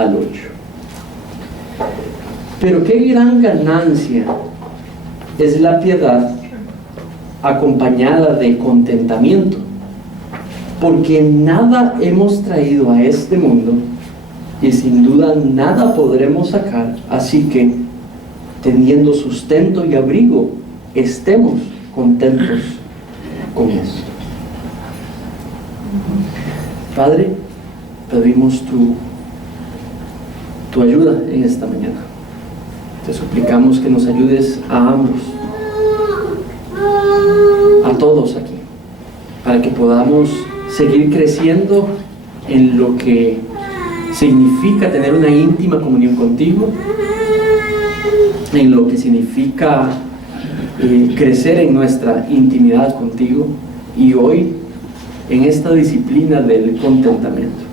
al 8. Pero qué gran ganancia es la piedad acompañada de contentamiento, porque nada hemos traído a este mundo y sin duda nada podremos sacar, así que teniendo sustento y abrigo, estemos contentos con eso. Padre, pedimos tu ayuda en esta mañana. Te suplicamos que nos ayudes a ambos, a todos aquí, para que podamos seguir creciendo en lo que significa tener una íntima comunión contigo, en lo que significa crecer en nuestra intimidad contigo, y hoy en esta disciplina del contentamiento.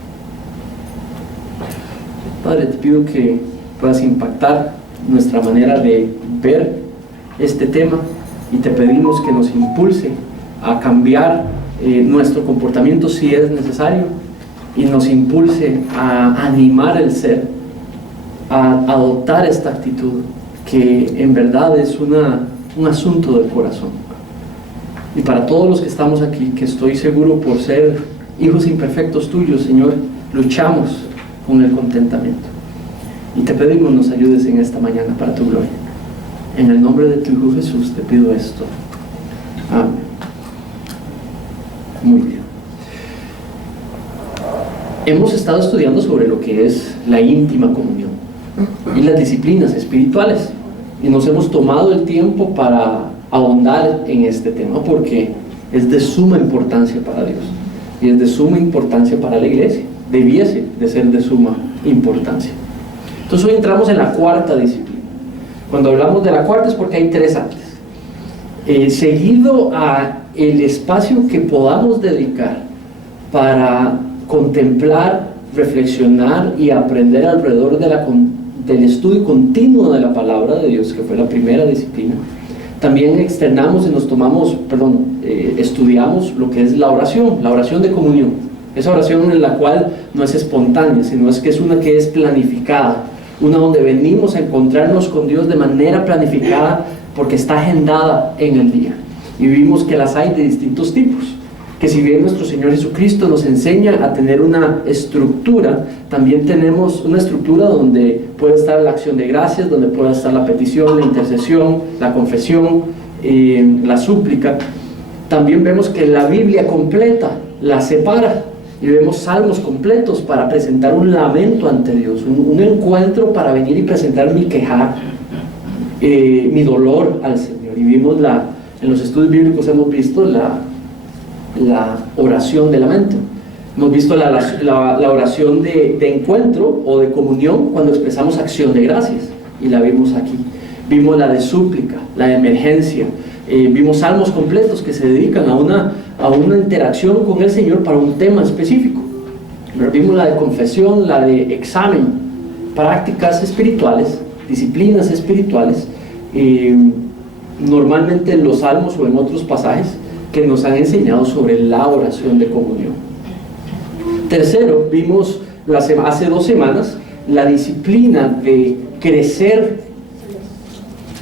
Padre, te pido que puedas impactar nuestra manera de ver este tema, y te pedimos que nos impulse a cambiar nuestro comportamiento si es necesario, y nos impulse a animar el ser, a adoptar esta actitud que en verdad es un asunto del corazón. Y para todos los que estamos aquí, que estoy seguro por ser hijos imperfectos tuyos, Señor, luchamos con el contentamiento. Y te pedimos nos ayudes en esta mañana para tu gloria. En el nombre de tu Hijo Jesús te pido esto. Amén. Muy bien. Hemos estado estudiando sobre lo que es la íntima comunión y las disciplinas espirituales, y nos hemos tomado el tiempo para ahondar en este tema porque es de suma importancia para Dios y es de suma importancia para la iglesia. Debiese de ser de suma importancia. Entonces hoy entramos en la cuarta disciplina. Cuando hablamos de la cuarta es porque hay tres antes. Seguido a el espacio que podamos dedicar para contemplar, reflexionar y aprender alrededor del estudio continuo de la palabra de Dios, que fue la primera disciplina. También externamos y estudiamos lo que es la oración de comunión. Esa oración en la cual no es espontánea, sino es que es una que es planificada, una donde venimos a encontrarnos con Dios de manera planificada porque está agendada en el día. Y vimos que las hay de distintos tipos, que si bien nuestro Señor Jesucristo nos enseña a tener una estructura, también tenemos una estructura donde puede estar la acción de gracias, donde puede estar la petición, la intercesión, la confesión, la súplica. También vemos que la Biblia completa la separa, y vemos salmos completos para presentar un lamento ante Dios, un encuentro para venir y presentar mi quejar, mi dolor al Señor. Y vimos en los estudios bíblicos hemos visto la oración de lamento. Hemos visto la oración de encuentro o de comunión cuando expresamos acción de gracias, y la vimos aquí. Vimos la de súplica, la de emergencia. Vimos salmos completos que se dedican a una interacción con el Señor para un tema específico. Vimos la de confesión, la de examen, prácticas espirituales, disciplinas espirituales, normalmente en los salmos o en otros pasajes que nos han enseñado sobre la oración de comunión. Tercero, vimos hace 2 semanas la disciplina de crecer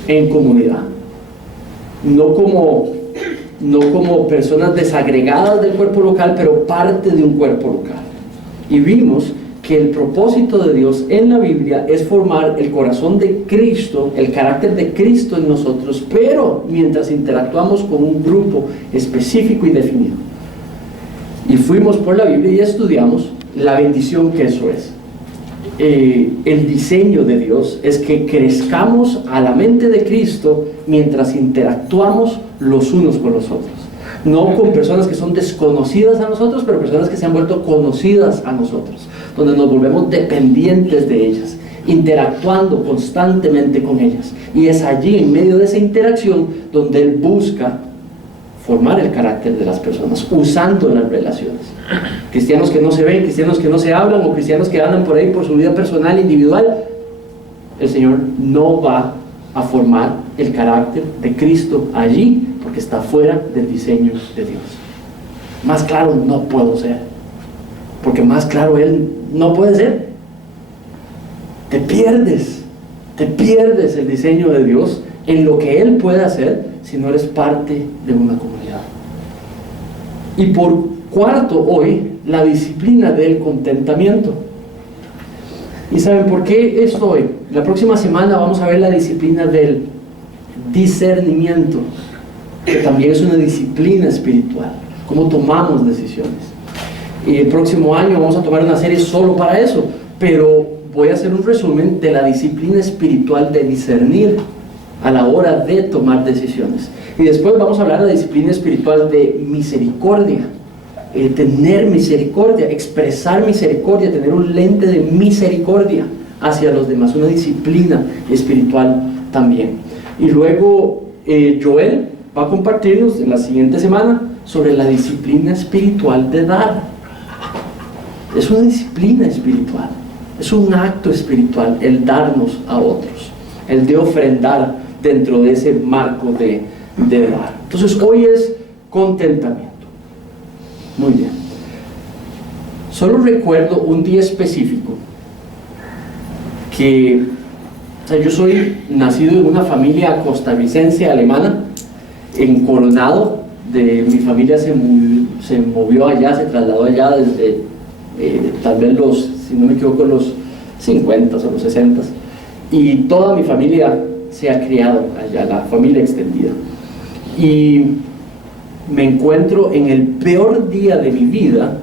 en comunidad, no como personas desagregadas del cuerpo local, pero parte de un cuerpo local. Y vimos que el propósito de Dios en la Biblia es formar el corazón de Cristo, el carácter de Cristo en nosotros, pero mientras interactuamos con un grupo específico y definido. Y fuimos por la Biblia y estudiamos la bendición que eso es. El diseño de Dios es que crezcamos a la mente de Cristo mientras interactuamos los unos con los otros. No con personas que son desconocidas a nosotros, pero personas que se han vuelto conocidas a nosotros, donde nos volvemos dependientes de ellas, interactuando constantemente con ellas. Y es allí, en medio de esa interacción, donde Él busca formar el carácter de las personas, usando las relaciones. Cristianos que no se ven, cristianos que no se hablan, o cristianos que andan por ahí por su vida personal, individual, el Señor no va a formar el carácter de Cristo allí, porque está fuera del diseño de Dios. Más claro no puedo ser, porque más claro Él no puede ser. te pierdes el diseño de Dios en lo que Él puede hacer si no eres parte de una comunidad. Y por cuarto, hoy, la disciplina del contentamiento. ¿Y saben por qué esto hoy? La próxima semana vamos a ver la disciplina del discernimiento, que también es una disciplina espiritual, cómo tomamos decisiones. Y el próximo año vamos a tomar una serie solo para eso, pero voy a hacer un resumen de la disciplina espiritual de discernir a la hora de tomar decisiones. Y después vamos a hablar de la disciplina espiritual de misericordia, tener misericordia, expresar misericordia, tener un lente de misericordia hacia los demás, una disciplina espiritual también. Y luego Joel va a compartirnos en la siguiente semana sobre la disciplina espiritual de dar. Es una disciplina espiritual, es un acto espiritual el darnos a otros, el de ofrendar dentro de ese marco de dar. Entonces hoy es contentamiento. Muy bien. Solo recuerdo un día específico que, o sea, yo soy nacido en una familia costarricense alemana en Coronado. Mi familia se movió allá, se trasladó allá desde tal vez si no me equivoco, los 50 o los 60, y toda mi familia se ha criado allá, la familia extendida. Y me encuentro en el peor día de mi vida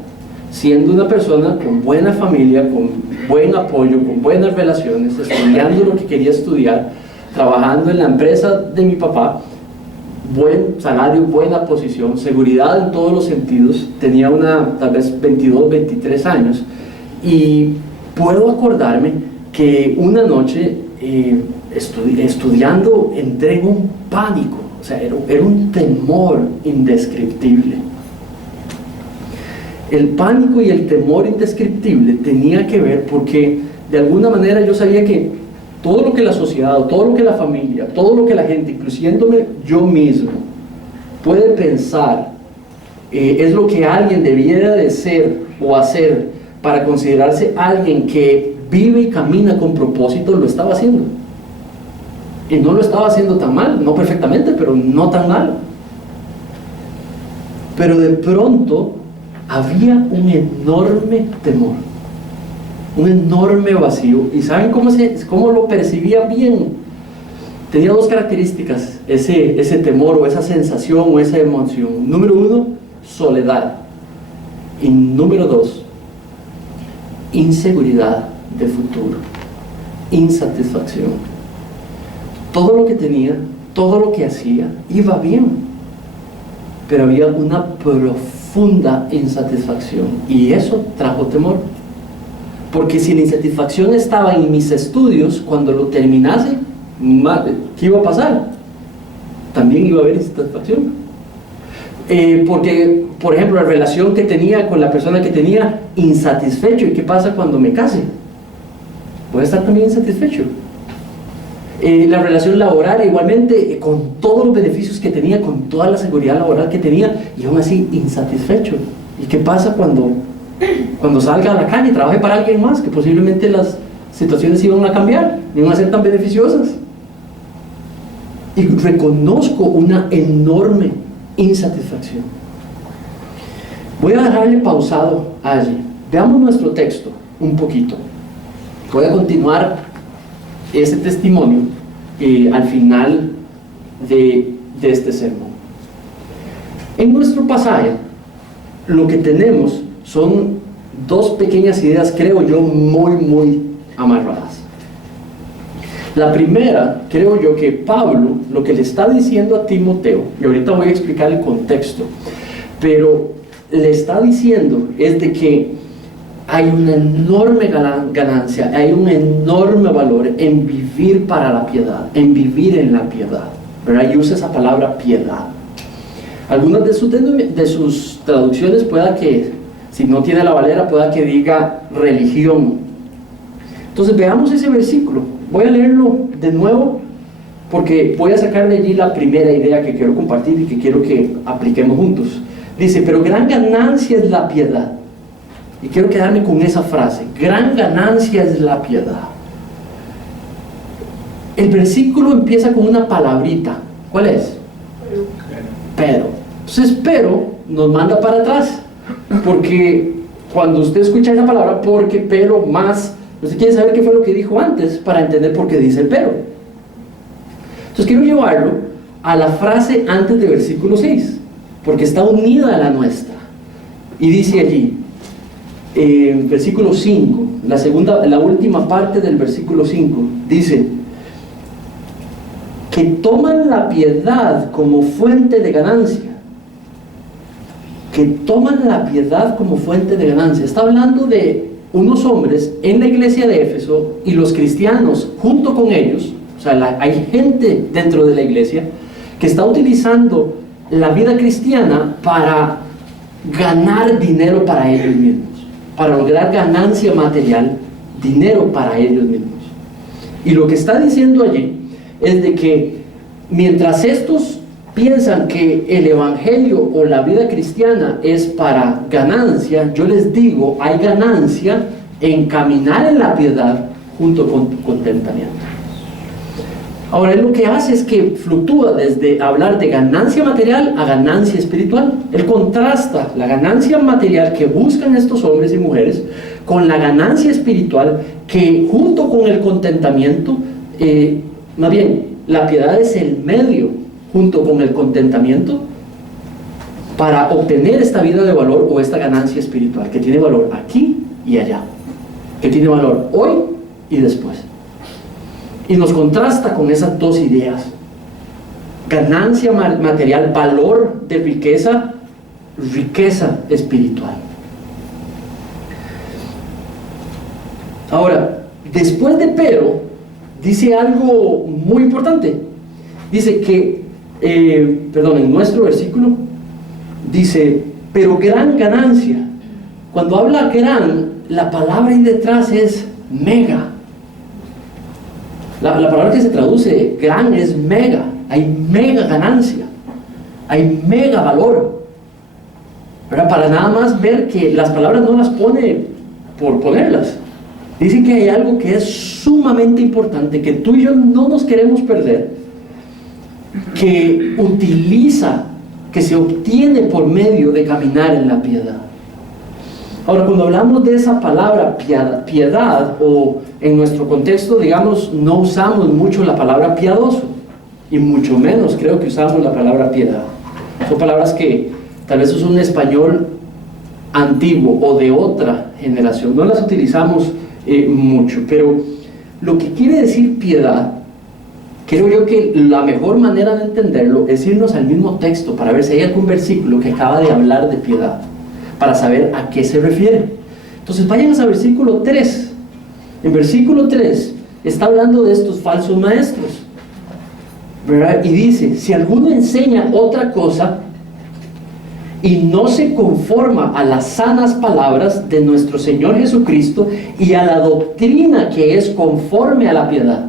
siendo una persona con buena familia, con buen apoyo, con buenas relaciones, estudiando lo que quería estudiar, trabajando en la empresa de mi papá, buen salario, buena posición, seguridad en todos los sentidos. Tenía tal vez 22, 23 años, y puedo acordarme que una noche estudiando entré en un pánico. O sea, era un temor indescriptible. El pánico y el temor indescriptible tenía que ver porque de alguna manera yo sabía que todo lo que la sociedad, todo lo que la familia, todo lo que la gente, incluyéndome yo mismo, puede pensar es lo que alguien debiera de ser o hacer para considerarse alguien que vive y camina con propósito, lo estaba haciendo. Y no lo estaba haciendo tan mal, no perfectamente, pero no tan mal. Pero de pronto había un enorme temor, un enorme vacío. ¿Y saben cómo lo percibía bien? Tenía dos características ese temor o esa sensación o esa emoción. Número uno, soledad. Y número dos, inseguridad de futuro, insatisfacción. Todo lo que tenía, todo lo que hacía, iba bien, pero había una profunda insatisfacción, y eso trajo temor. Porque si la insatisfacción estaba en mis estudios, cuando lo terminase, ¿qué iba a pasar? También iba a haber insatisfacción. Porque, por ejemplo, la relación que tenía con la persona que tenía, insatisfecho. ¿Y qué pasa cuando me case? Voy a estar también insatisfecho. La relación laboral, igualmente, con todos los beneficios que tenía, con toda la seguridad laboral que tenía, y aún así insatisfecho. ¿Y qué pasa cuando salga a la calle y trabaje para alguien más? Que posiblemente las situaciones iban a cambiar, no iban a ser tan beneficiosas. Y reconozco una enorme insatisfacción. Voy a dejarle pausado allí. Veamos nuestro texto un poquito. Voy a continuar ese testimonio al final de este sermón. En nuestro pasaje, lo que tenemos son dos pequeñas ideas, creo yo, muy amarradas. La primera, creo yo, que Pablo lo que le está diciendo a Timoteo, y ahorita voy a explicar el contexto, pero le está diciendo es de que hay una enorme ganancia, hay un enorme valor en vivir para la piedad, en vivir en la piedad, ¿verdad? Y usa esa palabra piedad. Algunas de sus traducciones pueda que, si no tiene la Valera, pueda que diga religión. Entonces veamos ese versículo. Voy a leerlo de nuevo porque voy a sacar de allí la primera idea que quiero compartir y que quiero que apliquemos juntos. Dice, pero gran ganancia es la piedad. Y quiero quedarme con esa frase, gran ganancia es la piedad. El versículo empieza con una palabrita. ¿Cuál es? Pero. Entonces, pero nos manda para atrás. Porque cuando usted escucha esa palabra, porque, pero, más, usted quiere saber qué fue lo que dijo antes para entender por qué dice el pero. Entonces quiero llevarlo a la frase antes de versículo 6, porque está unida a la nuestra. Y dice allí, versículo 5, la última parte del versículo 5, dice que toman la piedad como fuente de ganancia. Que toman la piedad como fuente de ganancia. Está hablando de unos hombres en la iglesia de Éfeso y los cristianos junto con ellos. O sea, hay gente dentro de la iglesia que está utilizando la vida cristiana para ganar dinero para ellos mismos, para lograr ganancia material, dinero para ellos mismos. Y lo que está diciendo allí es de que mientras estos piensan que el evangelio o la vida cristiana es para ganancia, yo les digo, hay ganancia en caminar en la piedad junto con contentamiento. Ahora, él lo que hace es que fluctúa desde hablar de ganancia material a ganancia espiritual. Él contrasta la ganancia material que buscan estos hombres y mujeres con la ganancia espiritual que junto con el contentamiento, más bien, la piedad es el medio junto con el contentamiento para obtener esta vida de valor o esta ganancia espiritual que tiene valor aquí y allá, que tiene valor hoy y después. Y nos contrasta con esas dos ideas: ganancia material, valor de riqueza, riqueza espiritual. Ahora, después de pero, dice algo muy importante. Dice que, en nuestro versículo, dice, pero gran ganancia. Cuando habla gran, la palabra ahí detrás es mega. La palabra que se traduce gran es mega. Hay mega ganancia, hay mega valor, ¿verdad? Para nada más ver que las palabras no las pone por ponerlas. Dice que hay algo que es sumamente importante, que tú y yo no nos queremos perder, que utiliza, que se obtiene por medio de caminar en la piedad. Ahora, cuando hablamos de esa palabra piedad, o en nuestro contexto, digamos, no usamos mucho la palabra piadoso, y mucho menos creo que usamos la palabra piedad. Son palabras que tal vez es un español antiguo o de otra generación, no las utilizamos mucho, pero lo que quiere decir piedad, creo yo que la mejor manera de entenderlo es irnos al mismo texto para ver si hay algún versículo que acaba de hablar de piedad, para saber a qué se refiere. Entonces vayan al versículo 3. En versículo 3 está hablando de estos falsos maestros, ¿verdad? Y dice, si alguno enseña otra cosa y no se conforma a las sanas palabras de nuestro Señor Jesucristo y a la doctrina que es conforme a la piedad.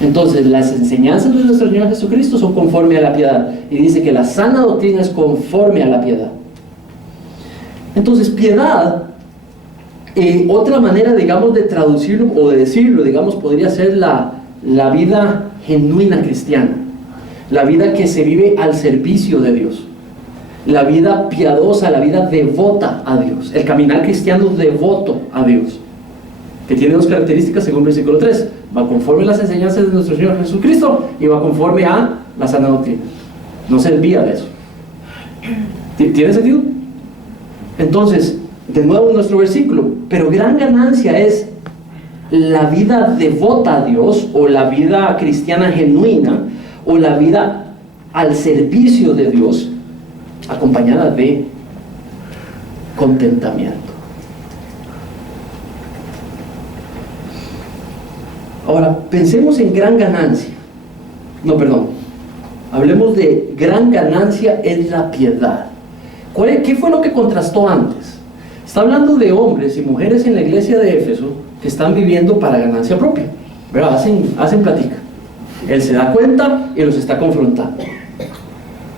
Entonces, las enseñanzas de nuestro Señor Jesucristo son conforme a la piedad. Y dice que la sana doctrina es conforme a la piedad. Entonces, piedad, otra manera, digamos, de traducirlo o de decirlo, digamos, podría ser la vida genuina cristiana. La vida que se vive al servicio de Dios. La vida piadosa, la vida devota a Dios. El caminar cristiano devoto a Dios. Que tiene dos características según el versículo 3. Va conforme a las enseñanzas de nuestro Señor Jesucristo y va conforme a la sana doctrina. No se desvía de eso. ¿Tiene sentido? Entonces, de nuevo nuestro versículo, pero gran ganancia es la vida devota a Dios, o la vida cristiana genuina, o la vida al servicio de Dios, acompañada de contentamiento. Ahora, pensemos en gran ganancia. Hablemos de gran ganancia en la piedad. ¿Qué fue lo que contrastó antes? Está hablando de hombres y mujeres en la iglesia de Éfeso que están viviendo para ganancia propia, ¿verdad? Hacen plática. Él se da cuenta y los está confrontando.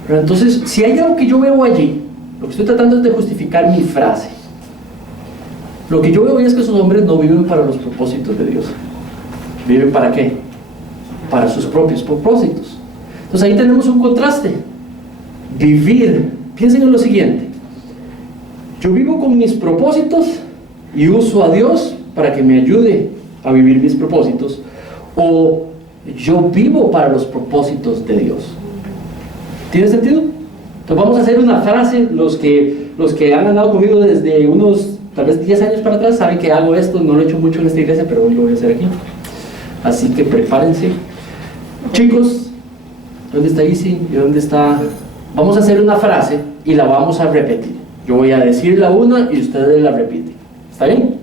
Pero entonces, si hay algo que yo veo allí, lo que estoy tratando es de justificar mi frase. Lo que yo veo es que esos hombres no viven para los propósitos de Dios. Viven ¿para qué? Para sus propios propósitos. Entonces ahí tenemos un contraste. Vivir, piensen en lo siguiente: yo vivo con mis propósitos y uso a Dios para que me ayude a vivir mis propósitos, o yo vivo para los propósitos de Dios. ¿Tiene sentido? Entonces vamos a hacer una frase. Los que han andado conmigo desde unos tal vez 10 años para atrás saben que hago esto. No lo he hecho mucho en esta iglesia, pero hoy lo voy a hacer aquí, así que prepárense. Chicos, ¿dónde está Isi? ¿Y dónde está? Vamos a hacer una frase y la vamos a repetir. Yo voy a decirla una y ustedes la repiten. ¿Está bien?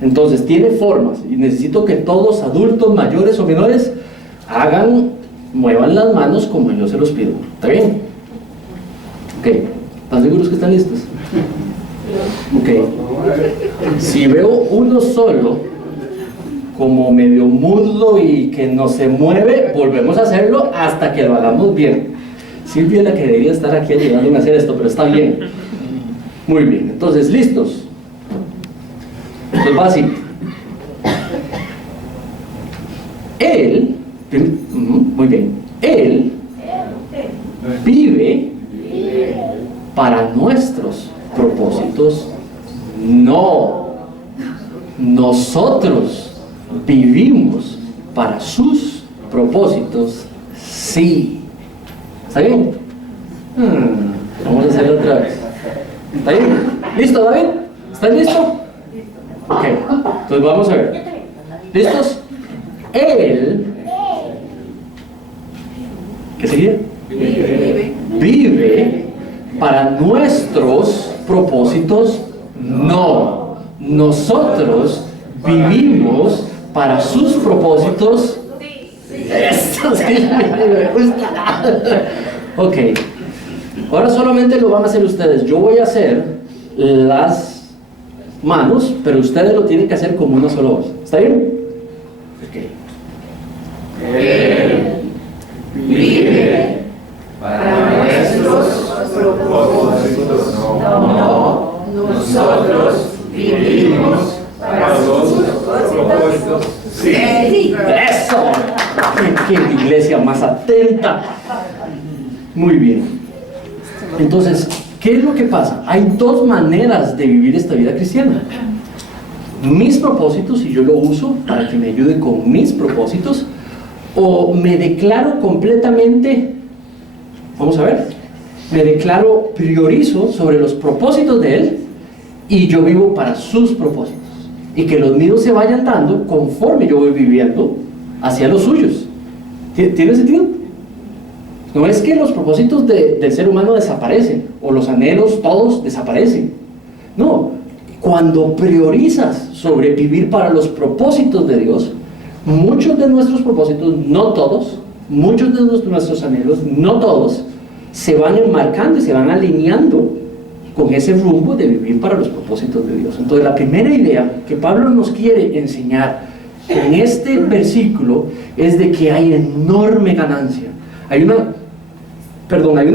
Entonces tiene formas y necesito que todos, adultos, mayores o menores, muevan las manos como yo se los pido. ¿Está bien? Ok, ¿están seguros que están listos? Ok, si veo uno solo como medio mudo y que no se mueve, volvemos a hacerlo hasta que lo hagamos bien. Silvia es la que debería estar aquí ayudándome a hacer esto, pero está bien. Muy bien, entonces, ¿listos? Entonces va así. Él, muy bien, Él vive para nuestros propósitos, no. Nosotros vivimos para sus propósitos, sí. ¿Está bien? Vamos a hacerlo otra vez. ¿Está bien? ¿Listo, David? ¿Estás listo? Ok, entonces vamos a ver. ¿Listos? Él, ¿qué seguía? Vive para nuestros propósitos, no. Nosotros vivimos para sus propósitos. Esto sí me gusta. Ok, ahora solamente lo van a hacer ustedes. Yo voy a hacer las manos, pero ustedes lo tienen que hacer como una sola voz. ¿Está bien? Ok. Él vive para nuestros propósitos, no. Nosotros vivimos para sus propósitos, sí. ¡Eso! ¡Qué iglesia más atenta! Muy bien. Entonces, ¿qué es lo que pasa? Hay dos maneras de vivir esta vida cristiana. Mis propósitos, y yo lo uso para que me ayude con mis propósitos, o me declaro completamente, vamos a ver, me declaro, priorizo sobre los propósitos de Él, y yo vivo para sus propósitos, y que los míos se vayan dando conforme yo voy viviendo hacia los suyos. ¿Tiene sentido? No es que los propósitos del ser humano desaparecen, o los anhelos todos desaparecen. No, cuando priorizas sobre vivir para los propósitos de Dios, muchos de nuestros propósitos, no todos, muchos de nuestros anhelos, no todos, se van enmarcando y se van alineando con ese rumbo de vivir para los propósitos de Dios. Entonces, la primera idea que Pablo nos quiere enseñar en este versículo es de que hay enorme ganancia. Hay una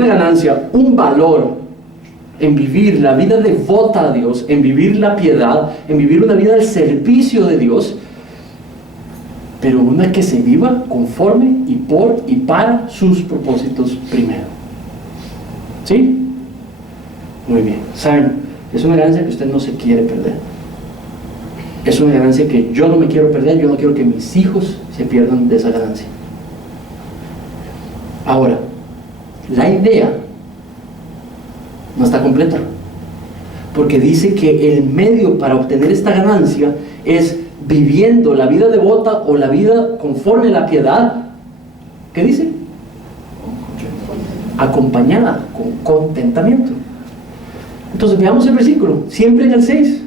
ganancia, un valor en vivir la vida devota a Dios, en vivir la piedad, en vivir una vida al servicio de Dios, pero una que se viva conforme y por y para sus propósitos primero. ¿Sí? Muy bien. ¿Saben? Es una ganancia que usted no se quiere perder. Es una ganancia que yo no me quiero perder. Yo no quiero que mis hijos se pierdan de esa ganancia. Ahora, la idea no está completa, porque dice que el medio para obtener esta ganancia es viviendo la vida devota o la vida conforme a la piedad. ¿Qué dice? Acompañada con contentamiento. Entonces veamos el versículo, siempre en el 6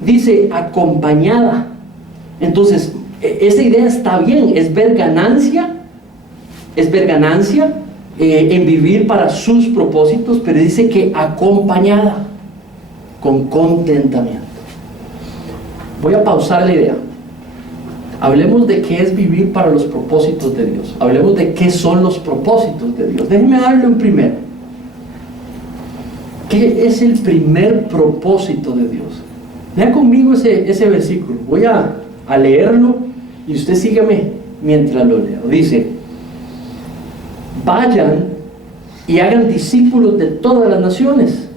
dice acompañada. Entonces esa idea está bien, es ver ganancia en vivir para sus propósitos, pero dice que acompañada con contentamiento. Voy a pausar la idea. Hablemos de qué es vivir para los propósitos de Dios. Hablemos de qué son los propósitos de Dios. Déjenme darle un primero. ¿Qué es el primer propósito de Dios? Vean conmigo ese versículo. Voy a leerlo y usted sígame mientras lo leo. Dice: vayan y hagan discípulos de todas las naciones,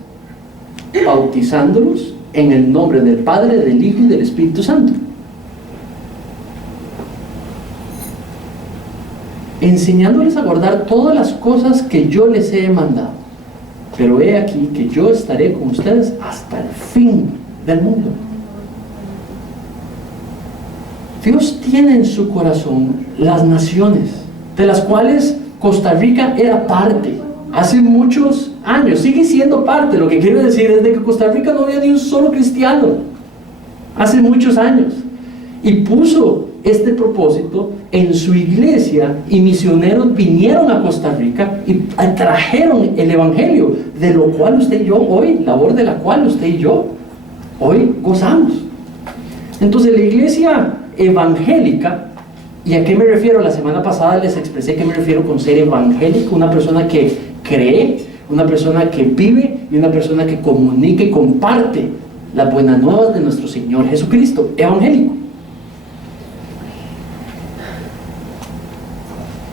bautizándolos en el nombre del Padre, del Hijo y del Espíritu Santo, enseñándoles a guardar todas las cosas que yo les he mandado. Pero he aquí que yo estaré con ustedes hasta el fin del mundo. Dios tiene en su corazón las naciones, de las cuales Costa Rica era parte hace muchos años, sigue siendo parte. Lo que quiero decir es de que Costa Rica no había ni un solo cristiano hace muchos años, y puso este propósito en su iglesia, y misioneros vinieron a Costa Rica y trajeron el evangelio, de lo cual usted y yo hoy, labor de la cual usted y yo hoy gozamos. Entonces, la iglesia evangélica, ¿y a qué me refiero? La semana pasada les expresé que me refiero con ser evangélico: una persona que cree, una persona que vive y una persona que comunica y comparte las buenas nuevas de nuestro Señor Jesucristo. Evangélico.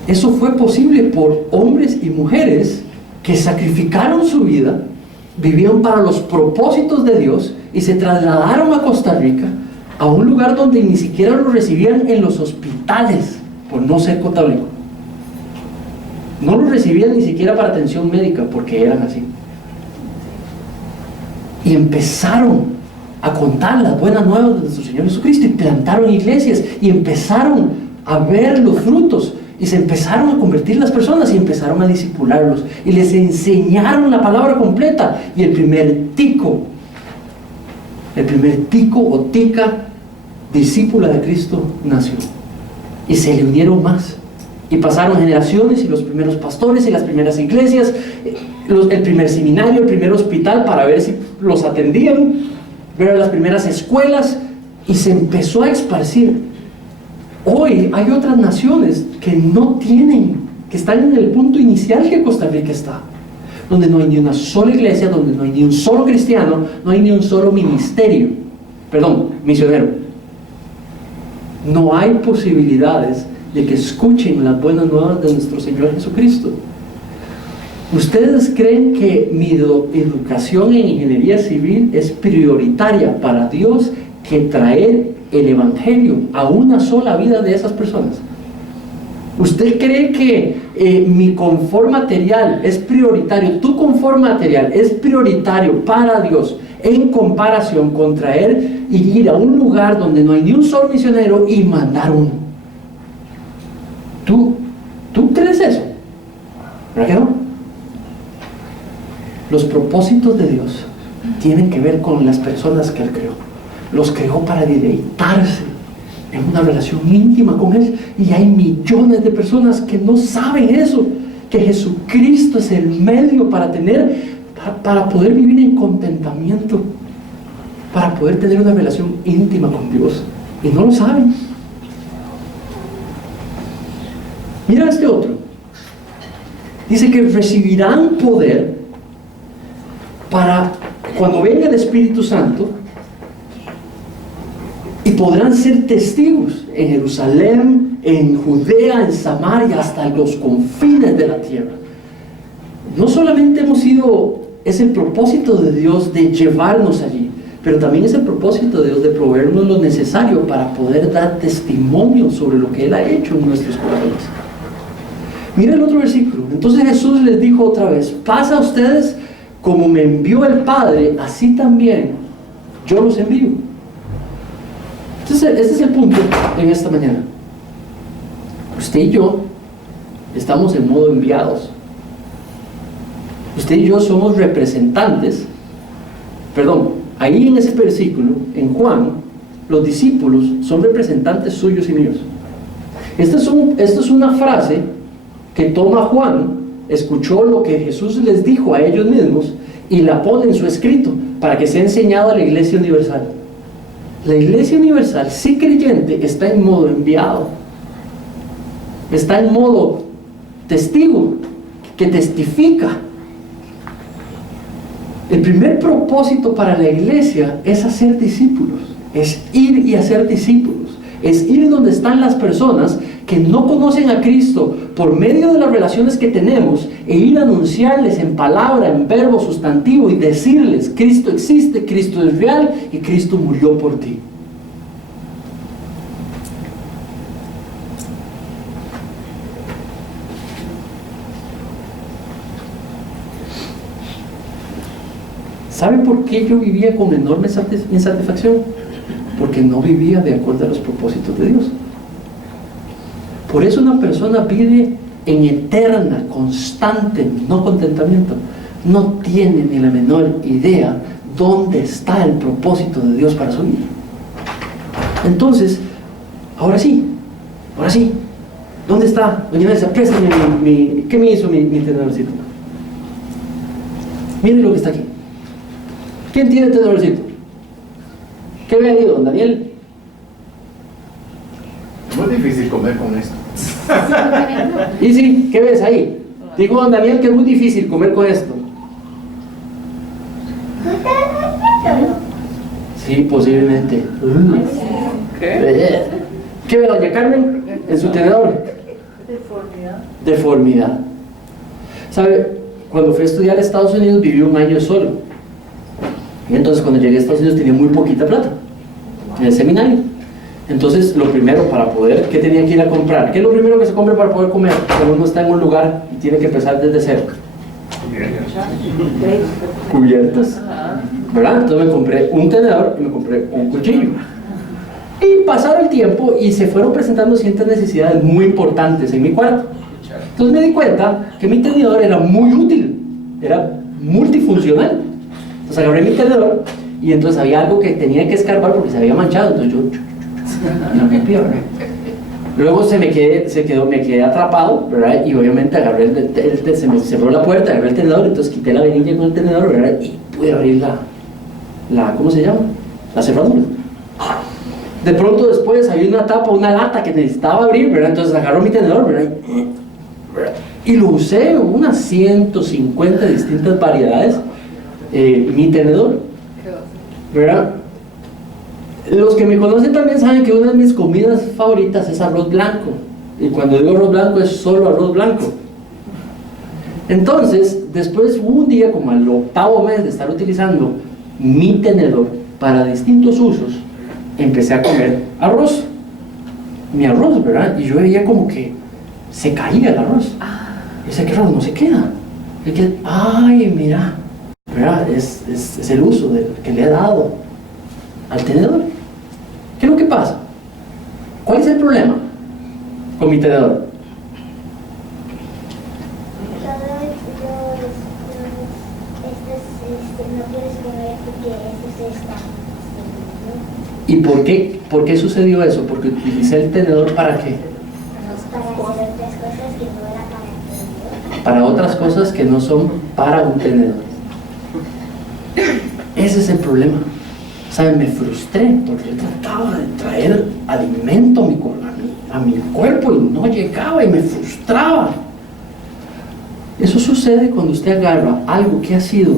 Eso fue posible por hombres y mujeres que sacrificaron su vida, vivieron para los propósitos de Dios y se trasladaron a Costa Rica, a un lugar donde ni siquiera lo recibían en los hospitales por no ser católico. No lo recibían ni siquiera para atención médica, porque eran así. Y empezaron a contar las buenas nuevas de nuestro Señor Jesucristo, y plantaron iglesias, y empezaron a ver los frutos, y se empezaron a convertir las personas, y empezaron a discipularlos, y les enseñaron la palabra completa. Y el primer tico o tica discípula de Cristo nació, y se le unieron más, y pasaron generaciones, y los primeros pastores y las primeras iglesias, el primer seminario, el primer hospital para ver si los atendían, ver las primeras escuelas, y se empezó a esparcir. Hoy hay otras naciones que no tienen, que están en el punto inicial que Costa Rica está, donde no hay ni una sola iglesia, donde no hay ni un solo cristiano, no hay ni un solo misionero. No hay posibilidades de que escuchen las buenas nuevas de nuestro Señor Jesucristo. ¿Ustedes creen que mi educación en ingeniería civil es prioritaria para Dios que traer el evangelio a una sola vida de esas personas? ¿Usted cree que mi confort material es prioritario, tu confort material es prioritario para Dios en comparación con traer y ir a un lugar donde no hay ni un solo misionero y mandar uno? ¿Tú crees eso? ¿Verdad que no? Los propósitos de Dios tienen que ver con las personas que Él creó. Los creó para deleitarse en una relación íntima con Él, y hay millones de personas que no saben eso, que Jesucristo es el medio para poder vivir en contentamiento, para poder tener una relación íntima con Dios, y no lo saben. Mira este otro. Dice que recibirán poder para cuando venga el Espíritu Santo, y podrán ser testigos en Jerusalén, en Judea, en Samaria, hasta los confines de la tierra. No solamente es el propósito de Dios de llevarnos allí, pero también es el propósito de Dios de proveernos lo necesario para poder dar testimonio sobre lo que Él ha hecho en nuestros corazones. Mira el otro versículo. Entonces Jesús les dijo otra vez: pasa a ustedes como me envió el Padre, así también yo los envío. Entonces, este es el punto en esta mañana. Usted y yo estamos en modo enviados. Usted y yo somos representantes. Ahí en ese versículo, en Juan, los discípulos son representantes suyos y míos. Esta es una frase que toma Juan, escuchó lo que Jesús les dijo a ellos mismos y la pone en su escrito para que sea enseñado a la Iglesia Universal. La Iglesia Universal, sí creyente, está en modo enviado, está en modo testigo, que testifica. El primer propósito para la iglesia es hacer discípulos, es ir y hacer discípulos, es ir donde están las personas que no conocen a Cristo por medio de las relaciones que tenemos e ir a anunciarles en palabra, en verbo, sustantivo y decirles: Cristo existe, Cristo es real y Cristo murió por ti. ¿Sabe por qué yo vivía con enorme insatisfacción? Porque no vivía de acuerdo a los propósitos de Dios. Por eso una persona vive en eterna, constante no contentamiento. No tiene ni la menor idea dónde está el propósito de Dios para su vida. Entonces, ahora sí, ¿dónde está? Doña Nelsa, préstame ¿qué me hizo mi tenedorcito? Miren lo que está aquí. ¿Quién tiene tenedorcito? ¿Qué ve ahí, don Daniel? Muy difícil comer con esto. Y sí, ¿qué ves ahí? Digo, don Daniel, que es muy difícil comer con esto. Sí, posiblemente. ¿Qué ve doña Carmen en su tenedor? Deformidad. ¿Sabe? Cuando fui a estudiar a Estados Unidos viví un año solo. Y entonces cuando llegué a Estados Unidos tenía muy poquita plata en el seminario. Entonces lo primero para poder, ¿qué tenía que ir a comprar? ¿Qué es lo primero que se compra para poder comer? Cuando uno está en un lugar y tiene que empezar desde cero. Cubiertos, ¿verdad? Entonces me compré un tenedor y me compré un cuchillo. Y pasaron el tiempo y se fueron presentando ciertas necesidades muy importantes en mi cuarto. Entonces me di cuenta que mi tenedor era muy útil, era multifuncional. Entonces agarré mi tenedor y entonces había algo que tenía que escarbar porque se había manchado. Entonces yo luego me quedé atrapado, ¿verdad? Y obviamente agarré se me cerró la puerta, agarré el tenedor, entonces quité la venilla con el tenedor, ¿verdad? Y pude abrir ¿cómo se llama? La cerradura. De pronto después había una tapa, una lata que necesitaba abrir, ¿verdad? Entonces agarró mi tenedor, ¿verdad? Y lo usé unas 150 distintas variedades, mi tenedor, ¿verdad? Los que me conocen también saben que una de mis comidas favoritas es arroz blanco. Y cuando digo arroz blanco es solo arroz blanco. Entonces, después hubo un día, como al 8º mes de estar utilizando mi tenedor para distintos usos, empecé a comer arroz. Mi arroz, ¿verdad? Y yo veía como que se caía el arroz. Y decía, qué raro, no se queda. Ay, mira, ¿verdad? Es el uso que le he dado al tenedor. ¿Qué es lo que pasa? ¿Cuál es el problema con mi tenedor? ¿Y por qué sucedió eso? Porque utilicé el tenedor ¿para qué? Para otras cosas que no son para un tenedor. Ese es el problema. ¿Saben? Me frustré porque yo trataba de traer alimento a mi cuerpo y no llegaba y me frustraba. Eso sucede cuando usted agarra algo que ha sido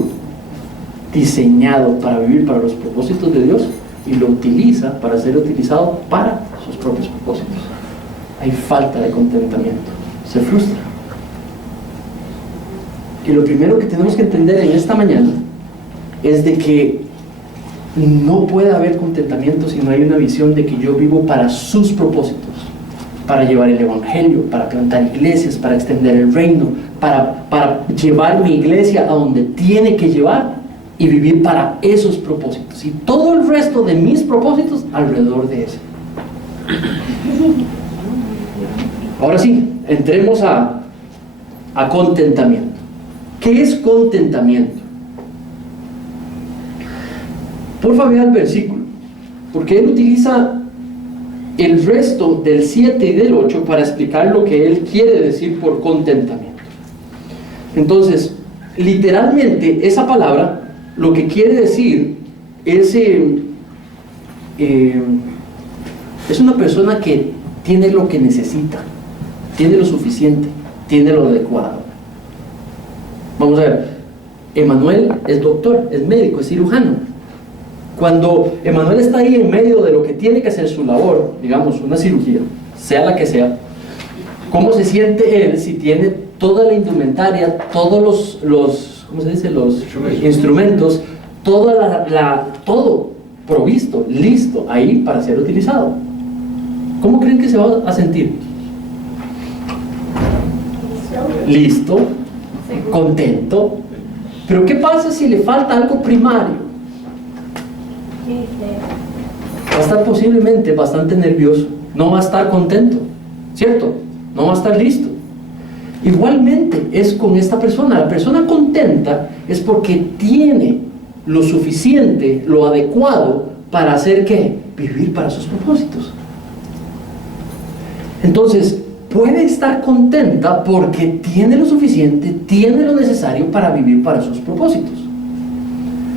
diseñado para vivir para los propósitos de Dios y lo utiliza para ser utilizado para sus propios propósitos. Hay falta de contentamiento, se frustra. Y lo primero que tenemos que entender en esta mañana es de que no puede haber contentamiento si no hay una visión de que yo vivo para sus propósitos, para llevar el evangelio, para plantar iglesias, para extender el reino, para llevar mi iglesia a donde tiene que llevar y vivir para esos propósitos y todo el resto de mis propósitos alrededor de ese. Ahora sí, entremos a contentamiento. ¿Qué es contentamiento? Por favor, al versículo, porque él utiliza el resto del 7 y del 8 para explicar lo que él quiere decir por contentamiento. Entonces, literalmente, esa palabra lo que quiere decir es una persona que tiene lo que necesita, tiene lo suficiente, tiene lo adecuado. Vamos a ver, Emanuel es doctor, es médico, es cirujano. Cuando Emanuel está ahí en medio de lo que tiene que hacer su labor, digamos, una cirugía, sea la que sea, ¿cómo se siente él si tiene toda la indumentaria, todos los ¿cómo se dice? Los instrumentos, todo provisto, listo, ahí para ser utilizado? ¿Cómo creen que se va a sentir? Listo, contento. Pero ¿qué pasa si le falta algo primario? Va a estar posiblemente bastante nervioso, no va a estar contento, ¿cierto? No va a estar listo. Igualmente es con esta persona. La persona contenta es porque tiene lo suficiente, lo adecuado para hacer ¿qué? Vivir para sus propósitos. Entonces, puede estar contenta porque tiene lo suficiente, tiene lo necesario para vivir para sus propósitos.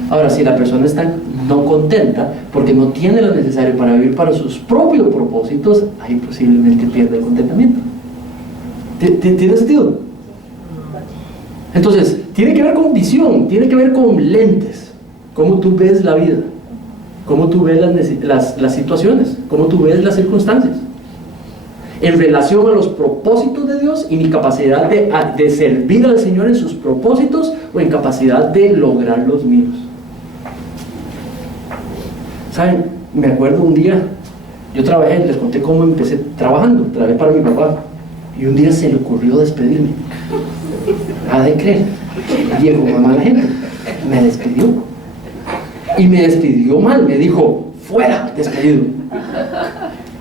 Ahora, si la persona está no contenta porque no tiene lo necesario para vivir para sus propios propósitos, ahí posiblemente pierde el contentamiento. ¿Tiene sentido? Entonces, tiene que ver con visión, tiene que ver con lentes, cómo tú ves la vida, cómo tú ves las situaciones, cómo tú ves las circunstancias, en relación a los propósitos de Dios y mi capacidad de servir al Señor en sus propósitos o en capacidad de lograr los míos. ¿Saben? Me acuerdo un día, yo trabajé, les conté cómo empecé trabajando, trabajé para mi papá, y un día se le ocurrió despedirme. ¿Ha de creer? Llegó mamá la gente, me despidió. Y me despidió mal, me dijo, fuera, despedido.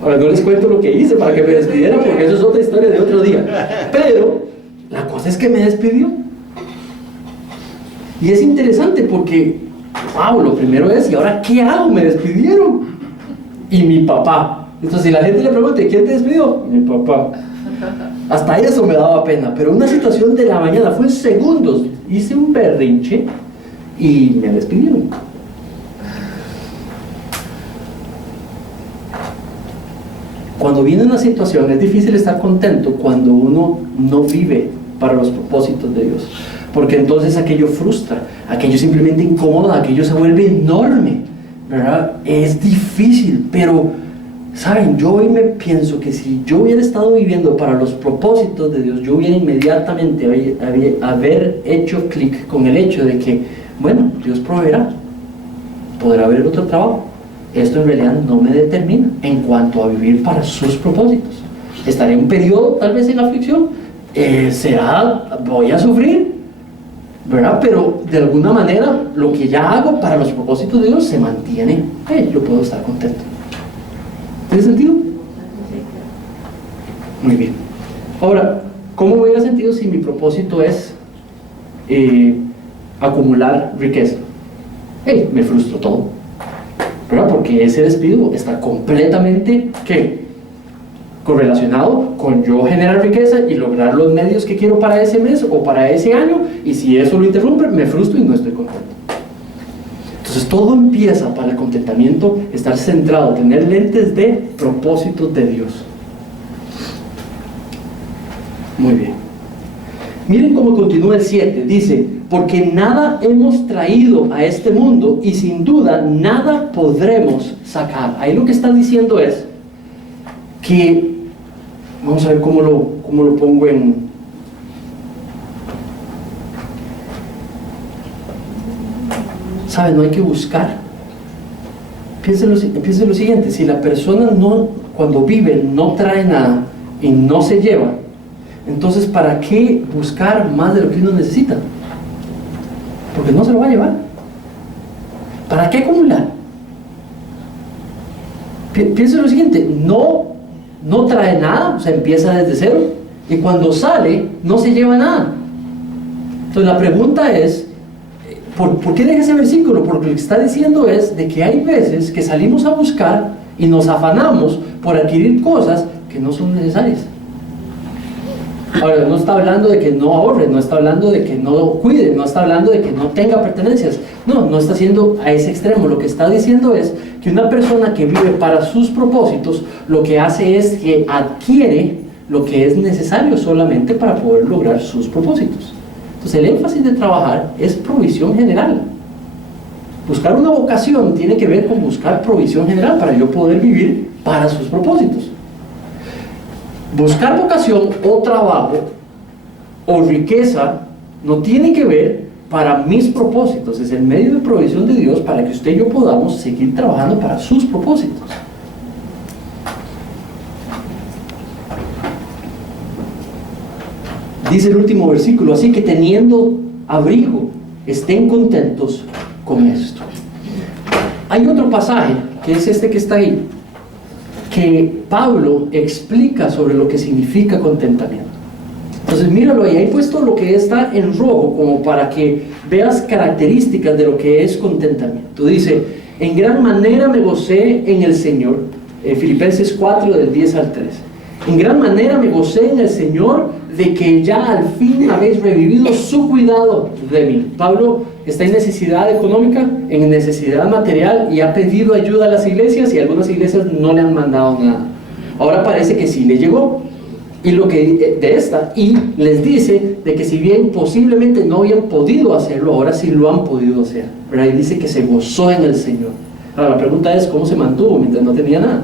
Ahora no les cuento lo que hice para que me despidiera, porque eso es otra historia de otro día. Pero la cosa es que me despidió. Y es interesante porque, wow, lo primero es, ¿y ahora qué hago? Me despidieron. Y mi papá. Entonces si la gente le pregunta, ¿quién te despidió? Mi papá. Hasta eso me daba pena, pero una situación de la mañana, fue en segundos, hice un berrinche y me despidieron. Cuando viene una situación es difícil estar contento cuando uno no vive para los propósitos de Dios, porque entonces aquello frustra, aquello simplemente incomoda, aquello se vuelve enorme, ¿verdad? Es difícil, pero ¿saben? Yo hoy me pienso que si yo hubiera estado viviendo para los propósitos de Dios, yo hubiera inmediatamente haber hecho clic con el hecho de que, bueno, Dios proveerá, podrá haber otro trabajo. Esto en realidad no me determina en cuanto a vivir para sus propósitos. Estaré en un periodo tal vez en aflicción, voy a sufrir, ¿verdad? Pero de alguna manera lo que ya hago para los propósitos de Dios se mantiene. Yo puedo estar contento. ¿Tiene sentido? Muy bien. Ahora, ¿cómo me hubiera sentido si mi propósito es acumular riqueza? Me frustro todo, ¿verdad? Porque ese despido está completamente correlacionado con yo generar riqueza y lograr los medios que quiero para ese mes o para ese año, y si eso lo interrumpe, me frustro y no estoy contento. Entonces todo empieza para el contentamiento, estar centrado, tener lentes de propósitos de Dios. Muy bien. Miren cómo continúa el 7, dice, porque nada hemos traído a este mundo y sin duda nada podremos sacar. Ahí lo que está diciendo es que, vamos a ver cómo lo pongo en... ¿Saben? No hay que buscar. Piensen lo siguiente, si la persona cuando vive no trae nada y no se lleva, entonces ¿para qué buscar más de lo que uno necesita? Porque no se lo va a llevar. ¿Para qué acumular? Piensen lo siguiente, no trae nada, o sea, empieza desde cero, y cuando sale no se lleva nada. Entonces la pregunta es, ¿por qué deja ese versículo? Porque lo que está diciendo es de que hay veces que salimos a buscar y nos afanamos por adquirir cosas que no son necesarias. Ahora, no está hablando de que no ahorre, no está hablando de que no cuide, no está hablando de que no tenga pertenencias. No está haciendo a ese extremo. Lo que está diciendo es que una persona que vive para sus propósitos, lo que hace es que adquiere lo que es necesario solamente para poder lograr sus propósitos. Entonces el énfasis de trabajar es provisión general. Buscar una vocación tiene que ver con buscar provisión general para yo poder vivir para sus propósitos. Buscar vocación o trabajo o riqueza no tiene que ver para mis propósitos, es el medio de provisión de Dios para que usted y yo podamos seguir trabajando para sus propósitos. Dice el último versículo, así que teniendo abrigo, estén contentos con esto. Hay otro pasaje, que es este que está ahí, que Pablo explica sobre lo que significa contentamiento. Entonces míralo ahí, he puesto lo que está en rojo como para que veas características de lo que es contentamiento. Dice, en gran manera me gocé en el Señor, Filipenses 4 del 10 al 13. En gran manera me gocé en el Señor de que ya al fin habéis revivido su cuidado de mí. Pablo está en necesidad económica, en necesidad material y ha pedido ayuda a las iglesias y algunas iglesias no le han mandado nada. Ahora parece que sí le llegó. Y lo que de esta, y les dice de que si bien posiblemente no habían podido hacerlo, ahora sí lo han podido hacer, ¿verdad? Y dice que se gozó en el Señor. Ahora la pregunta es, ¿cómo se mantuvo mientras no tenía nada?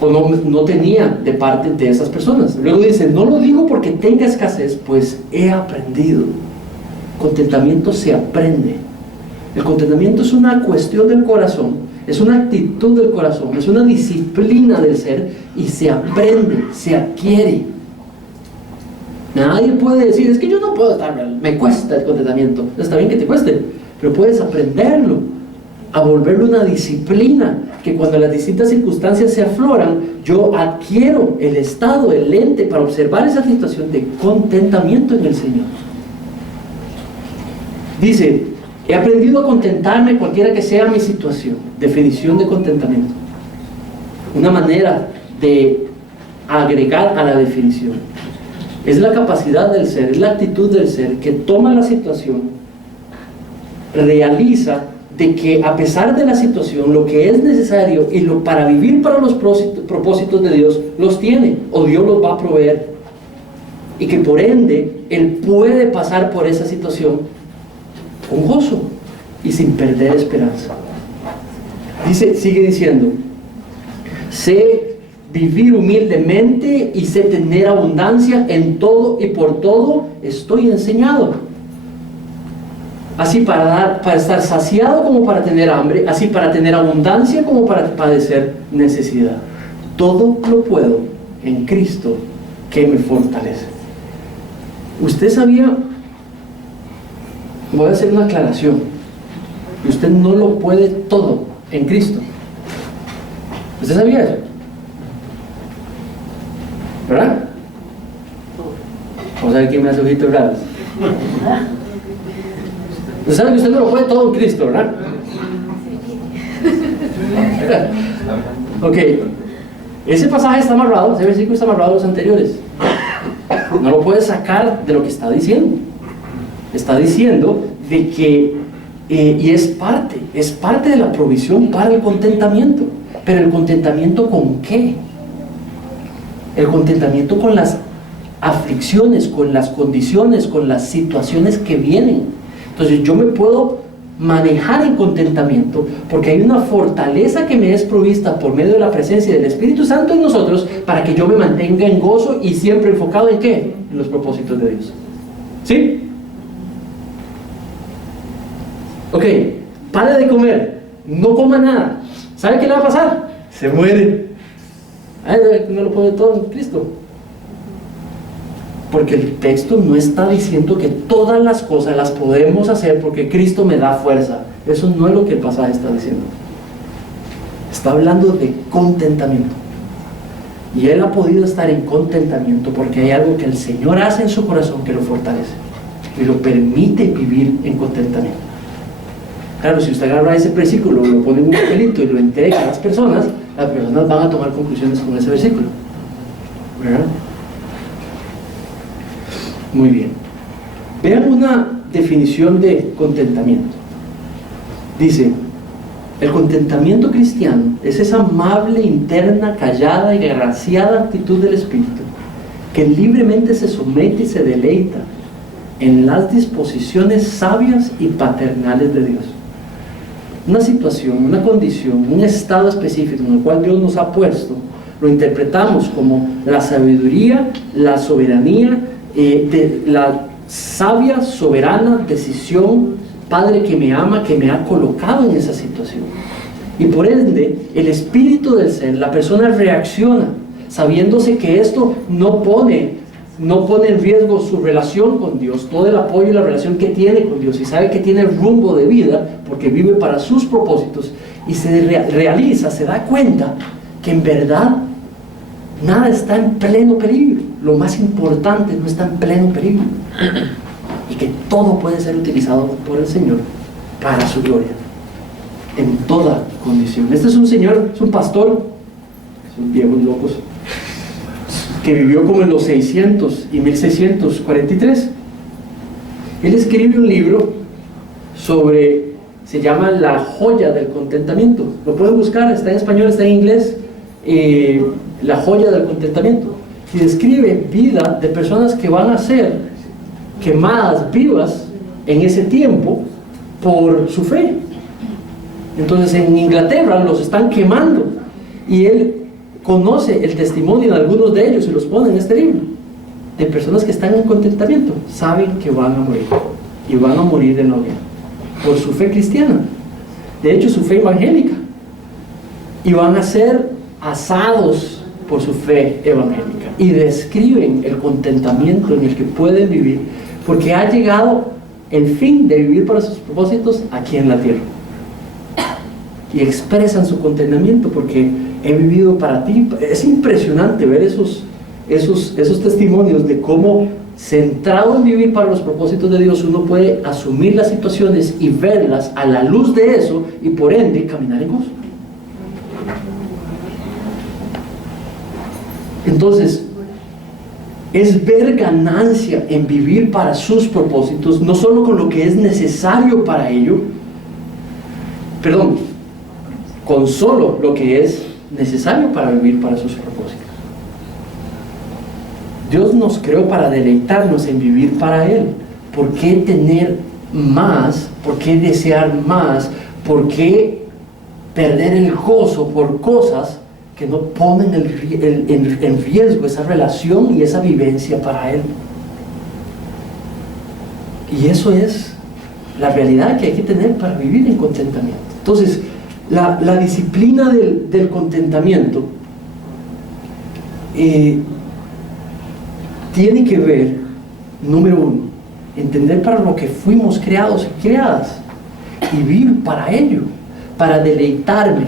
O no tenía de parte de esas personas. Luego dice, no lo digo porque tenga escasez, pues he aprendido. Contentamiento se aprende. El contentamiento es una cuestión del corazón, es una actitud del corazón, es una disciplina del ser y se aprende, se adquiere. Nadie puede decir, es que yo no puedo estar, me cuesta el contentamiento. Está bien que te cueste, pero puedes aprenderlo, a volverlo una disciplina, que cuando las distintas circunstancias se afloran, yo adquiero el estado, el lente para observar esa situación de contentamiento en el Señor. Dice, he aprendido a contentarme cualquiera que sea mi situación. Definición de contentamiento. Una manera de agregar a la definición. Es la capacidad del ser, es la actitud del ser que toma la situación, realiza de que a pesar de la situación, lo que es necesario y para vivir para los propósitos de Dios, los tiene, o Dios los va a proveer. Y que por ende, Él puede pasar por esa situación con gozo y sin perder esperanza. Sigue diciendo, sé vivir humildemente y sé tener abundancia en todo y por todo estoy enseñado. Así para estar saciado como para tener hambre, así para tener abundancia como para padecer necesidad. Todo lo puedo en Cristo que me fortalece. ¿Usted sabía? Voy a hacer una aclaración. Usted no lo puede todo en Cristo. ¿Usted sabía eso? ¿Verdad? Vamos a ver quién me hace ojitos raros. Usted sabe que usted no lo puede todo en Cristo, ¿verdad? Ok. Ese pasaje está amarrado, ese versículo está amarrado a los anteriores. No lo puede sacar de lo que está diciendo. Está diciendo de que, y es parte de la provisión para el contentamiento. Pero ¿el contentamiento con qué? El contentamiento con las aflicciones, con las condiciones, con las situaciones que vienen. Entonces yo me puedo manejar en contentamiento porque hay una fortaleza que me es provista por medio de la presencia del Espíritu Santo en nosotros para que yo me mantenga en gozo y siempre enfocado ¿en qué? En los propósitos de Dios. ¿Sí? Ok, pare de comer, no coma nada. ¿Sabe qué le va a pasar? Se muere. No lo puede todo en Cristo. Porque el texto no está diciendo que todas las cosas las podemos hacer porque Cristo me da fuerza. Eso no es lo que el pasaje está diciendo. Está hablando de contentamiento. Y él ha podido estar en contentamiento porque hay algo que el Señor hace en su corazón que lo fortalece y lo permite vivir en contentamiento. Claro, si usted agarra ese versículo, lo pone en un papelito y lo entrega a las personas van a tomar conclusiones con ese versículo, ¿verdad? Muy bien. Vean una definición de contentamiento. Dice, el contentamiento cristiano es esa amable, interna, callada y graciada actitud del Espíritu que libremente se somete y se deleita en las disposiciones sabias y paternales de Dios. Una situación, una condición, un estado específico en el cual Dios nos ha puesto, lo interpretamos como la sabiduría, la soberanía, la sabia, soberana decisión, Padre que me ama, que me ha colocado en esa situación. Y por ende, el espíritu del ser, la persona reacciona, sabiéndose que esto no pone en riesgo su relación con Dios, todo el apoyo y la relación que tiene con Dios, y sabe que tiene rumbo de vida, porque vive para sus propósitos, y se realiza, se da cuenta que en verdad nada está en pleno peligro, lo más importante no está en pleno peligro, y que todo puede ser utilizado por el Señor para su gloria, en toda condición. Este es un señor, es un pastor, esos viejos locos, que vivió como en los 600 y 1643. Él escribe un libro se llama La joya del contentamiento. Lo pueden buscar, está en español, está en inglés. La joya del contentamiento. Y describe vida de personas que van a ser quemadas vivas en ese tiempo por su fe. Entonces en Inglaterra los están quemando, y él conoce el testimonio de algunos de ellos y los pone en este libro, de personas que están en contentamiento, saben que van a morir, y van a morir en la hoguera por su fe cristiana, de hecho su fe evangélica, y van a ser asados por su fe evangélica, y describen el contentamiento en el que pueden vivir, porque ha llegado el fin de vivir para sus propósitos aquí en la tierra, y expresan su contentamiento porque he vivido para ti. Es impresionante ver esos testimonios de cómo, centrado en vivir para los propósitos de Dios, uno puede asumir las situaciones y verlas a la luz de eso, y por ende caminar en gozo. Entonces, es ver ganancia en vivir para sus propósitos, no solo con lo que es necesario para ello, con solo lo que es necesario para vivir para sus propósitos. Dios nos creó para deleitarnos en vivir para Él. ¿Por qué tener más? ¿Por qué desear más? ¿Por qué perder el gozo por cosas que no ponen en riesgo esa relación y esa vivencia para Él? Y eso es la realidad que hay que tener para vivir en contentamiento. Entonces, la disciplina del contentamiento tiene que ver, número uno, entender para lo que fuimos creados y creadas, y vivir para ello, para deleitarnos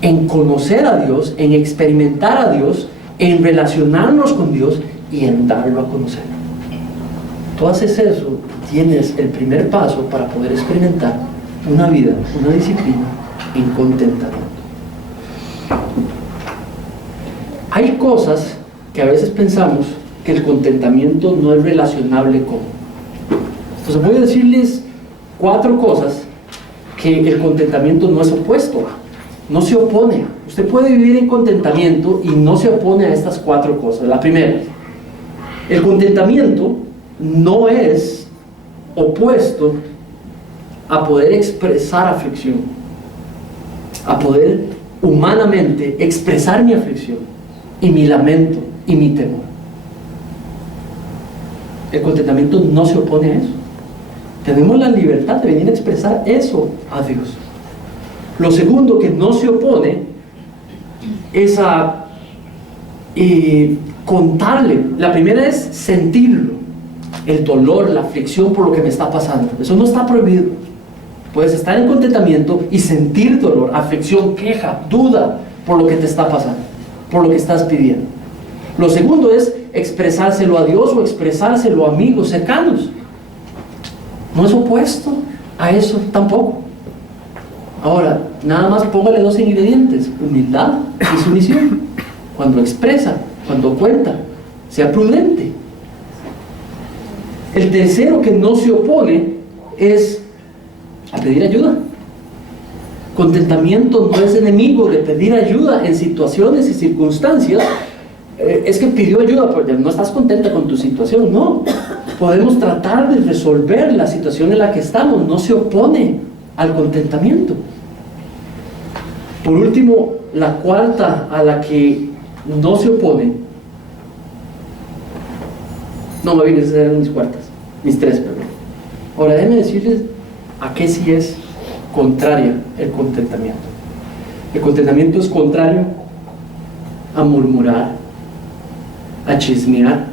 en conocer a Dios, en experimentar a Dios, en relacionarnos con Dios y en darlo a conocer. Tú haces eso, tienes el primer paso para poder experimentar una vida, una disciplina en contentamiento. Hay cosas que a veces pensamos que el contentamiento no es relacionable con. Entonces voy a decirles 4 cosas que el contentamiento no es opuesto a, no se opone a. Usted puede vivir en contentamiento y no se opone a estas 4 cosas. La primera, el contentamiento no es opuesto a poder expresar aflicción, a poder humanamente expresar mi aflicción y mi lamento y mi temor. El contentamiento no se opone a eso. Tenemos la libertad de venir a expresar eso a Dios. Lo segundo que no se opone es a contarle. La primera es sentirlo, el dolor, la aflicción por lo que me está pasando. Eso no está prohibido. Puedes estar en contentamiento y sentir dolor, aflicción, queja, duda por lo que te está pasando, por lo que estás pidiendo. Lo segundo es expresárselo a Dios o expresárselo a amigos cercanos. No es opuesto a eso tampoco. Ahora, nada más póngale 2 ingredientes: humildad y sumisión. Cuando expresa, cuando cuenta, sea prudente. El tercero que no se opone es a pedir ayuda. Contentamiento no es enemigo de pedir ayuda en situaciones y circunstancias es que pidió ayuda porque no estás contenta con tu situación. No, podemos tratar de resolver la situación en la que estamos. No se opone al contentamiento. Por último, la cuarta a la que no se opone. No, más bien esas eran mis cuartas, mis tres, perdón. Ahora déjenme decirles a qué sí es contraria el contentamiento. El contentamiento es contrario a murmurar, a chismear.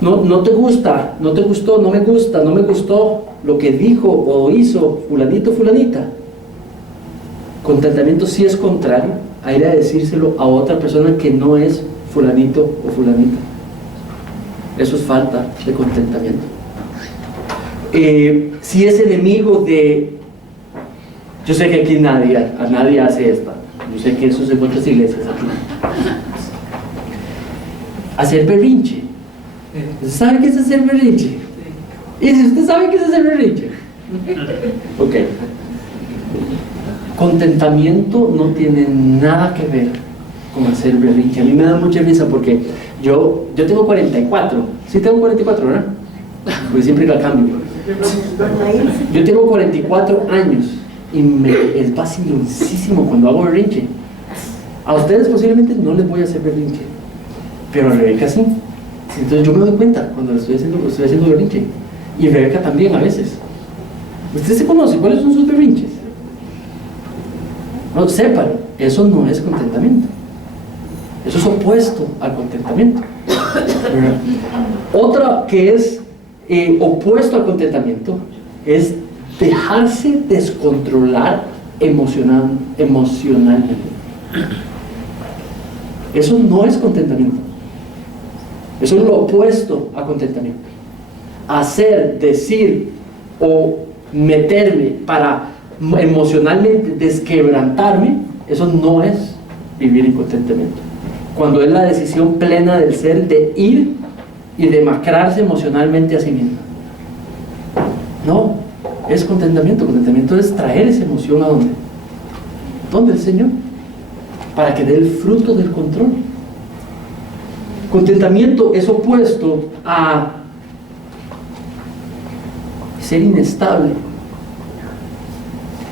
No te gusta, no te gustó, no me gusta, no me gustó lo que dijo o hizo fulanito, fulanita. Contentamiento sí es contrario a ir a decírselo a otra persona que no es fulanito o fulanita. Eso es falta de contentamiento. Si es enemigo de... Yo sé que aquí a nadie hace esta. Yo sé que eso es en otras iglesias aquí. Hacer berrinche. ¿Usted sabe qué es hacer berrinche? ¿Y si usted sabe qué es hacer berrinche? Ok. Contentamiento no tiene nada que ver con hacer berrinche. A mí me da mucha risa porque yo tengo 44. Sí tengo 44, ¿verdad? Porque siempre la cambio. Yo tengo 44 años y es vaciloncísimo cuando hago berrinche. A ustedes posiblemente no les voy a hacer berrinche, pero a Rebeca sí. Entonces yo me doy cuenta cuando estoy haciendo berrinche. Y Rebeca también a veces. ¿Ustedes se conocen cuáles son sus berrinches? No, sépanlo, eso no es contentamiento. Eso es opuesto al contentamiento. Otra que es opuesto al contentamiento es dejarse descontrolar emocionalmente. Eso no es contentamiento. Eso es lo opuesto a contentamiento. Hacer, decir o meterme para emocionalmente desquebrantarme, eso no es vivir en contentamiento. Cuando es la decisión plena del ser de ir y demacrarse emocionalmente a sí mismo. No, es contentamiento. Contentamiento es traer esa emoción ¿a dónde? ¿Dónde el Señor? Para que dé el fruto del control. Contentamiento es opuesto a ser inestable,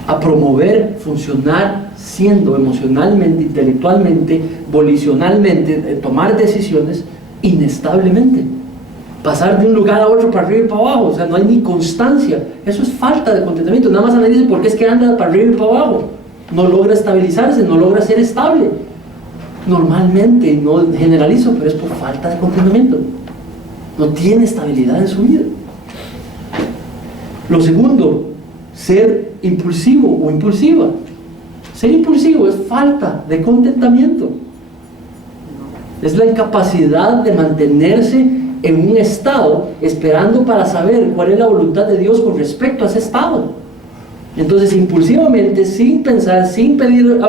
a promover, funcionar siendo emocionalmente, intelectualmente, volicionalmente, tomar decisiones inestablemente, pasar de un lugar a otro para arriba y para abajo, o sea, no hay ni constancia. Eso es falta de contentamiento. Nada más nadie dice por qué es que anda para arriba y para abajo, no logra estabilizarse, no logra ser estable. Normalmente, no generalizo, pero es por falta de contentamiento. No tiene estabilidad en su vida. Lo segundo, ser impulsivo o impulsiva. Ser impulsivo es falta de contentamiento. Es la incapacidad de mantenerse en un estado esperando para saber cuál es la voluntad de Dios con respecto a ese estado. Entonces, impulsivamente, sin pensar, sin pedir,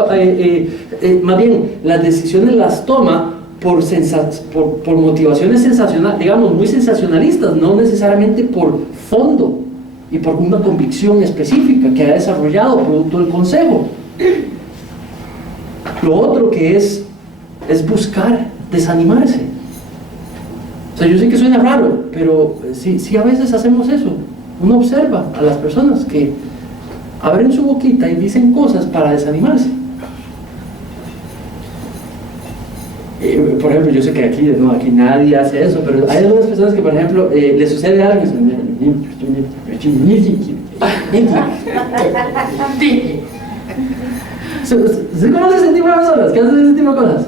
más bien, las decisiones las toma por motivaciones sensacionales, digamos, muy sensacionalistas, no necesariamente por fondo y por una convicción específica que ha desarrollado producto del consejo. Lo otro que es buscar desanimarse. O sea, yo sé que suena raro, pero sí a veces hacemos eso. Uno observa a las personas que abren su boquita y dicen cosas para desanimarse. Por ejemplo, yo sé que aquí nadie hace eso, pero hay algunas personas que, por ejemplo, les sucede algo. ¿Se conoce ese tipo de personas que hacen ese tipo de cosas?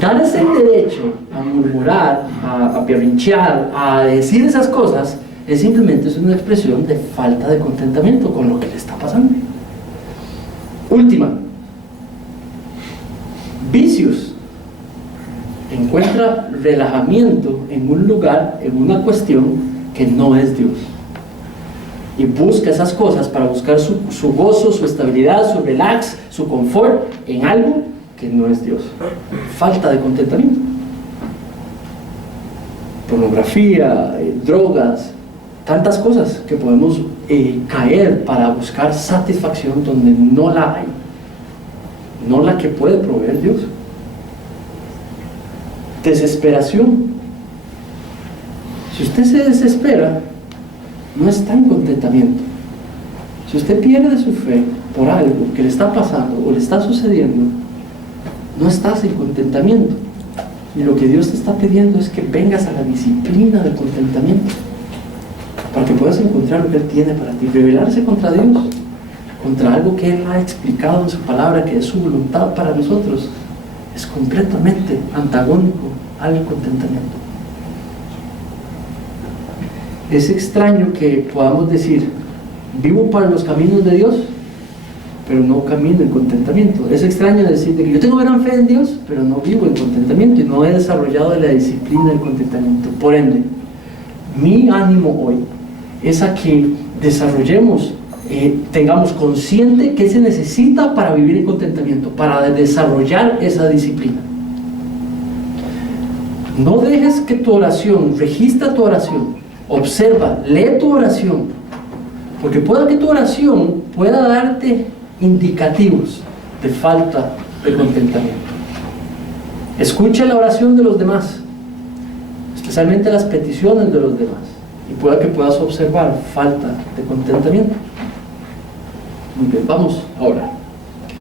Darse el derecho a murmurar, a berrinchear, a decir esas cosas, es simplemente una expresión de falta de contentamiento con lo que le está pasando. Última, vicios. Encuentra relajamiento en un lugar, en una cuestión que no es Dios, y busca esas cosas para buscar su gozo, su estabilidad, su relax, su confort en algo que no es Dios. Falta de contentamiento. Pornografía, drogas, tantas cosas que podemos caer para buscar satisfacción donde no la hay, no la que puede proveer Dios. Desesperación. Si usted se desespera, no está en contentamiento. Si usted pierde su fe por algo que le está pasando o le está sucediendo, no estás en contentamiento. Y lo que Dios te está pidiendo es que vengas a la disciplina del contentamiento, para que puedas encontrar lo que Él tiene para ti. Rebelarse contra Dios, contra algo que Él ha explicado en su palabra, que es su voluntad para nosotros, es completamente antagónico al contentamiento. Es extraño que podamos decir: vivo para los caminos de Dios, pero no camino en contentamiento. Es extraño decir que yo tengo gran fe en Dios, pero no vivo en contentamiento y no he desarrollado la disciplina del contentamiento. Por ende, mi ánimo hoy es a que desarrollemos, tengamos consciente qué se necesita para vivir en contentamiento, para desarrollar esa disciplina. No dejes que tu oración, registra tu oración, observa, lee tu oración, porque pueda que tu oración pueda darte indicativos de falta de contentamiento. Escucha la oración de los demás, especialmente las peticiones de los demás, y pueda que puedas observar falta de contentamiento. Muy bien, vamos ahora.